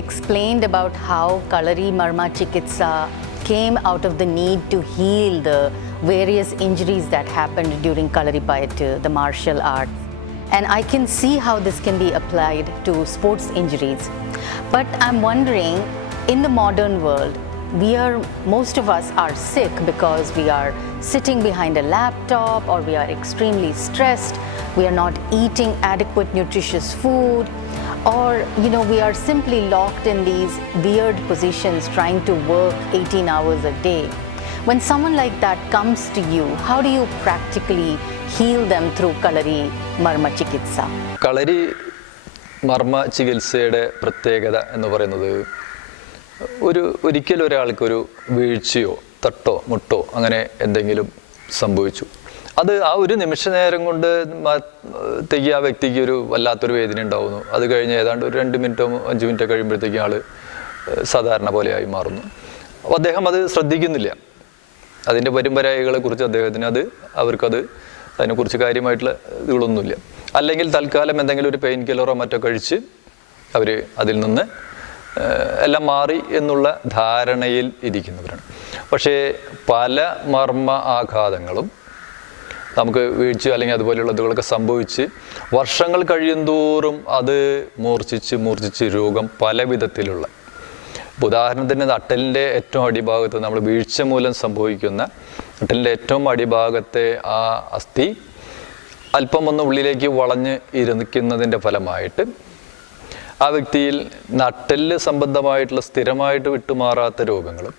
explained about how Kalari Marma Chikitsa came out of the need to heal the various injuries that happened during Kalaripayattu, the martial arts. And I can see how this can be applied to sports injuries. But I'm wondering, in the modern world, most of us are sick because we are sitting behind a laptop, or we are extremely stressed, we are not eating adequate nutritious food, or we are simply locked in these weird positions trying to work 18 hours a day. When someone like that comes to you, how do you practically heal them through Kalari Marma Chikitsa? Kalari Marma ചികിത്സയുടെ പ്രത്യേകത എന്ന് പറയുന്നത് ഒരിക്കലും ഒരാൾക്കൊരു വീഴ്ചയോ തട്ടോ മുട്ടോ അങ്ങനെ എന്തെങ്കിലും സംഭവിച്ചു, അത് ആ ഒരു നിമിഷ നേരം കൊണ്ട് ആ വ്യക്തിക്ക് ഒരു വല്ലാത്തൊരു വേദന ഉണ്ടാവുന്നു. അത് കഴിഞ്ഞ് ഏതാണ്ട് ഒരു 2 മിനിറ്റോ 5 മിനിറ്റോ കഴിയുമ്പോഴത്തേക്കും ആൾ സാധാരണ പോലെയായി മാറുന്നു. അപ്പോൾ അദ്ദേഹം അത് ശ്രദ്ധിക്കുന്നില്ല. അതിൻ്റെ പരമ്പരായികളെ കുറിച്ച് അവർക്കത് അതിനെക്കുറിച്ച് കാര്യമായിട്ടുള്ള ഇതുകളൊന്നുമില്ല. അല്ലെങ്കിൽ തൽക്കാലം എന്തെങ്കിലും ഒരു പെയിൻ കില്ലറോ മറ്റോ കഴിച്ച് അവർ അതിൽ നിന്ന് എല്ലാം മാറി എന്നുള്ള ധാരണയിൽ ഇരിക്കുന്നവരാണ്. പക്ഷേ പല മർമ്മ ആഘാതങ്ങളും നമുക്ക് വീഴ്ച അല്ലെങ്കിൽ അതുപോലെയുള്ള ഇതുകളൊക്കെ സംഭവിച്ച് വർഷങ്ങൾ കഴിയുന്തോറും അത് മൂർച്ഛിച്ച് രോഗം പല വിധത്തിലുള്ള, ഉദാഹരണത്തിന് നട്ടലിൻ്റെ ഏറ്റവും അടിഭാഗത്ത് നമ്മൾ വീഴ്ച മൂലം സംഭവിക്കുന്ന നട്ടലിൻ്റെ ഏറ്റവും അടിഭാഗത്തെ ആ അസ്ഥി അല്പം ഒന്ന് ഉള്ളിലേക്ക് വളഞ്ഞ് ഇരിക്കുന്നതിൻ്റെ ഫലമായിട്ട് ആ വ്യക്തിയിൽ നട്ടെല്ല് സംബന്ധമായിട്ടുള്ള സ്ഥിരമായിട്ട് വിട്ടുമാറാത്ത രോഗങ്ങളും,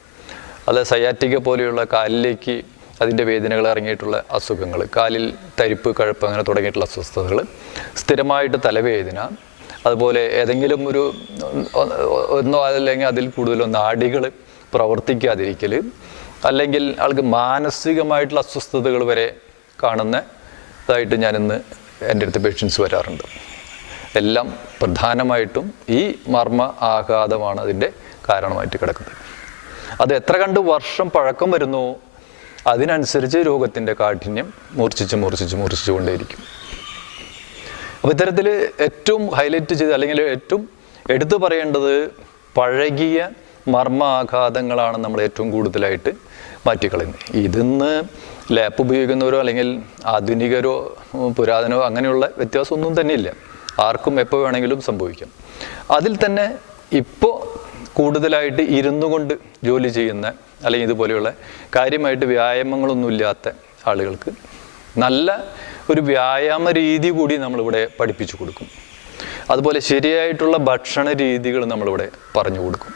അത് സയാറ്റിക്ക പോലെയുള്ള കാലിലേക്ക് അതിൻ്റെ വേദനകൾ ഇറങ്ങിയിട്ടുള്ള അസുഖങ്ങൾ, കാലിൽ തരിപ്പ് കഴപ്പ് അങ്ങനെ തുടങ്ങിയിട്ടുള്ള അസ്വസ്ഥതകൾ, സ്ഥിരമായിട്ട് തലവേദന, അതുപോലെ ഏതെങ്കിലും ഒന്നോ അല്ലെങ്കിൽ അതിൽ കൂടുതലോ നാഡികൾ പ്രവർത്തിക്കാതിരിക്കൽ, അല്ലെങ്കിൽ ആൾക്ക് മാനസികമായിട്ടുള്ള അസ്വസ്ഥതകൾ വരെ കാണുന്നതായിട്ട് ഞാനിന്ന് എൻ്റെ അടുത്ത് പേഷ്യൻസ് വരാറുണ്ട്. എല്ലാം പ്രധാനമായിട്ടും ഈ മർമ്മ ആഘാതമാണ് അതിൻ്റെ കാരണമായിട്ട് കിടക്കുന്നത്. അത് എത്ര കണ്ട് വർഷം പഴക്കം വരുന്നു അതിനനുസരിച്ച് രോഗത്തിൻ്റെ കാഠിന്യം മൂർച്ഛിച്ചു കൊണ്ടേയിരിക്കും. അപ്പോൾ ഇത്തരത്തിൽ ഏറ്റവും ഹൈലൈറ്റ് ചെയ്ത് അല്ലെങ്കിൽ ഏറ്റവും എടുത്തു പറയേണ്ടത് പഴകിയ മർമ്മ ആഘാതങ്ങളാണ് നമ്മൾ ഏറ്റവും കൂടുതലായിട്ട് മാറ്റിക്കളയുന്നത്. ഇതിന്ന് ലാപ്പ് ഉപയോഗിക്കുന്നവരോ അല്ലെങ്കിൽ ആധുനികരോ പുരാതനോ അങ്ങനെയുള്ള വ്യത്യാസമൊന്നും തന്നെ ഇല്ല. ആർക്കും എപ്പോൾ വേണമെങ്കിലും സംഭവിക്കാം. അതിൽ തന്നെ ഇപ്പോൾ കൂടുതലായിട്ട് ഇരുന്നു കൊണ്ട് ജോലി ചെയ്യുന്ന അല്ലെങ്കിൽ ഇതുപോലെയുള്ള കാര്യമായിട്ട് വ്യായാമങ്ങളൊന്നുമില്ലാത്ത ആളുകൾക്ക് നല്ല ഒരു വ്യായാമ രീതി കൂടി നമ്മളിവിടെ പഠിപ്പിച്ചു കൊടുക്കും. അതുപോലെ ശരിയായിട്ടുള്ള ഭക്ഷണ രീതികൾ നമ്മളിവിടെ പറഞ്ഞു കൊടുക്കും.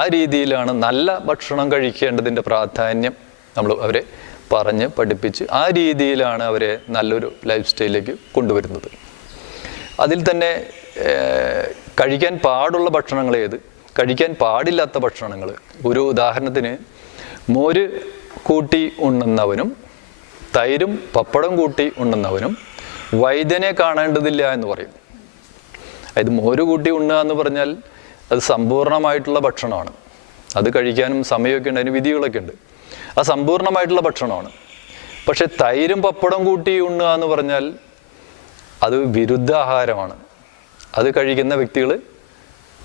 ആ രീതിയിലാണ് നല്ല ഭക്ഷണം കഴിക്കേണ്ടതിൻ്റെ പ്രാധാന്യം നമ്മൾ അവരെ പറഞ്ഞ് പഠിപ്പിച്ച് ആ രീതിയിലാണ് അവരെ നല്ലൊരു ലൈഫ് സ്റ്റൈലിലേക്ക് കൊണ്ടുവരുന്നത്. അതിൽ തന്നെ കഴിക്കാൻ പാടുള്ള ഭക്ഷണങ്ങൾ ഏത്, കഴിക്കാൻ പാടില്ലാത്ത ഭക്ഷണങ്ങൾ, ഒരു ഉദാഹരണത്തിന് മോര് കൂട്ടി ഉണ്ണുന്നവനും തൈരും പപ്പടം കൂട്ടി ഉണ്ണുന്നവനും വൈദ്യനെ കാണേണ്ടതില്ല എന്ന് പറയും. അതായത് മോര് കൂട്ടി ഉണ്ണുക എന്ന് പറഞ്ഞാൽ അത് സമ്പൂർണ്ണമായിട്ടുള്ള ഭക്ഷണമാണ്. അത് കഴിക്കാനും സമയമൊക്കെ ഉണ്ട്, അതിന് വിധികളൊക്കെ ഉണ്ട്. അത് സമ്പൂർണ്ണമായിട്ടുള്ള ഭക്ഷണമാണ്. പക്ഷെ തൈരും പപ്പടം കൂട്ടി ഉണ്ണുക എന്ന് പറഞ്ഞാൽ അത് വിരുദ്ധ ആഹാരമാണ്. അത് കഴിക്കുന്ന വ്യക്തികൾ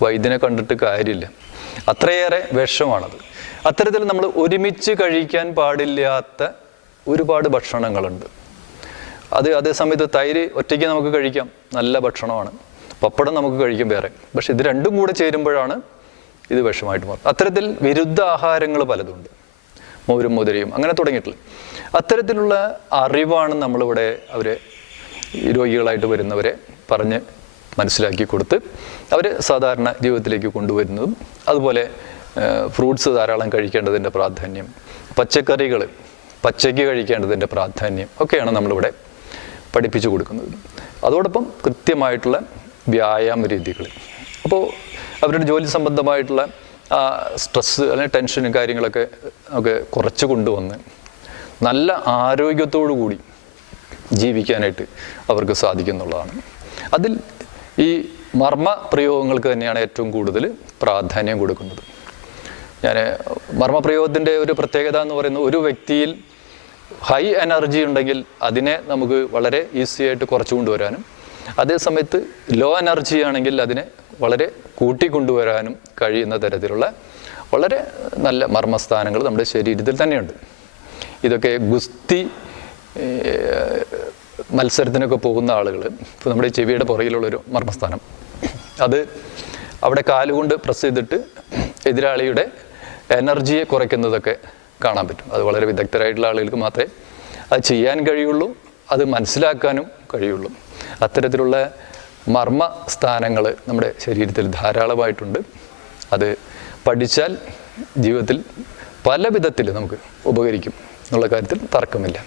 വൈദ്യനെ കണ്ടിട്ട് കാര്യമില്ല, അത്രയേറെ വിഷമാണത്. അത്തരത്തിൽ നമ്മൾ ഒരുമിച്ച് കഴിക്കാൻ പാടില്ലാത്ത ഒരുപാട് ഭക്ഷണങ്ങളുണ്ട്. അതേ സമയത്ത് തൈര് ഒറ്റയ്ക്ക് നമുക്ക് കഴിക്കാം, നല്ല ഭക്ഷണമാണ്. പപ്പടം നമുക്ക് കഴിക്കും വേറെ. പക്ഷെ ഇത് രണ്ടും കൂടെ ചേരുമ്പോഴാണ് ഇത് വിഷമായിട്ട് മാറും. അത്തരത്തിൽ വിരുദ്ധ ആഹാരങ്ങൾ പലതുണ്ട്, മോരും മുതിരയും അങ്ങനെ തുടങ്ങിയിട്ടുള്ള അത്തരത്തിലുള്ള അറിവാണ് നമ്മളിവിടെ അവരെ രോഗികളായിട്ട് വരുന്നവരെ പറഞ്ഞ് മനസ്സിലാക്കി കൊടുത്ത് അവർ സാധാരണ ജീവിതത്തിലേക്ക് കൊണ്ടുവരുന്നതും, അതുപോലെ ഫ്രൂട്ട്സ് ധാരാളം കഴിക്കേണ്ടതിൻ്റെ പ്രാധാന്യം, പച്ചക്കറികൾ പച്ചയ്ക്ക് കഴിക്കേണ്ടതിൻ്റെ പ്രാധാന്യം ഒക്കെയാണ് നമ്മളിവിടെ പഠിപ്പിച്ചു കൊടുക്കുന്നത്. അതോടൊപ്പം കൃത്യമായിട്ടുള്ള വ്യായാമ രീതികൾ. അപ്പോൾ അവരുടെ ജോലി സംബന്ധമായിട്ടുള്ള സ്ട്രെസ്സ് അല്ലെങ്കിൽ ടെൻഷനും കാര്യങ്ങളൊക്കെ നമുക്ക് കുറച്ച് കൊണ്ടുവന്ന് നല്ല ആരോഗ്യത്തോടു കൂടി ജീവിക്കാനായിട്ട് അവർക്ക് സാധിക്കുന്നുള്ളതാണ്. അതിൽ ഈ മർമ്മ പ്രയോഗങ്ങൾക്ക് തന്നെയാണ് ഏറ്റവും കൂടുതൽ പ്രാധാന്യം കൊടുക്കുന്നത്. ഞാൻ മർമ്മപ്രയോഗത്തിൻ്റെ ഒരു പ്രത്യേകത എന്ന് പറയുന്നത് ഒരു വ്യക്തിയിൽ ഹൈ എനർജി ഉണ്ടെങ്കിൽ അതിനെ നമുക്ക് വളരെ ഈസി ആയിട്ട് കുറച്ചു കൊണ്ടുവരാനും, അതേസമയത്ത് ലോ എനർജി ആണെങ്കിൽ അതിനെ വളരെ കൂട്ടിക്കൊണ്ടുവരാനും കഴിയുന്ന തരത്തിലുള്ള വളരെ നല്ല മർമ്മസ്ഥാനങ്ങൾ നമ്മുടെ ശരീരത്തിൽ തന്നെയുണ്ട്. ഇതൊക്കെ ഗുസ്തി മത്സരത്തിനൊക്കെ പോകുന്ന ആളുകൾ, ഇപ്പോൾ നമ്മുടെ ചെവിയുടെ പുറകിലുള്ളൊരു മർമ്മസ്ഥാനം, അത് അവിടെ കാലുകൊണ്ട് പ്രസ് ചെയ്തിട്ട് എതിരാളിയുടെ എനർജിയെ കുറയ്ക്കുന്നതൊക്കെ കാണാൻ പറ്റും. അത് വളരെ വിദഗ്ധരായിട്ടുള്ള ആളുകൾക്ക് മാത്രമേ അത് ചെയ്യാൻ കഴിയുള്ളൂ, അത് മനസ്സിലാക്കാനും കഴിയുള്ളൂ. അത്തരത്തിലുള്ള മർമ്മ സ്ഥാനങ്ങൾ നമ്മുടെ ശരീരത്തിൽ ധാരാളമായിട്ടുണ്ട്. അത് പഠിച്ചാൽ ജീവിതത്തിൽ പല വിധത്തിൽ നമുക്ക് ഉപകരിക്കും എന്നുള്ള കാര്യത്തിൽ തർക്കമില്ല.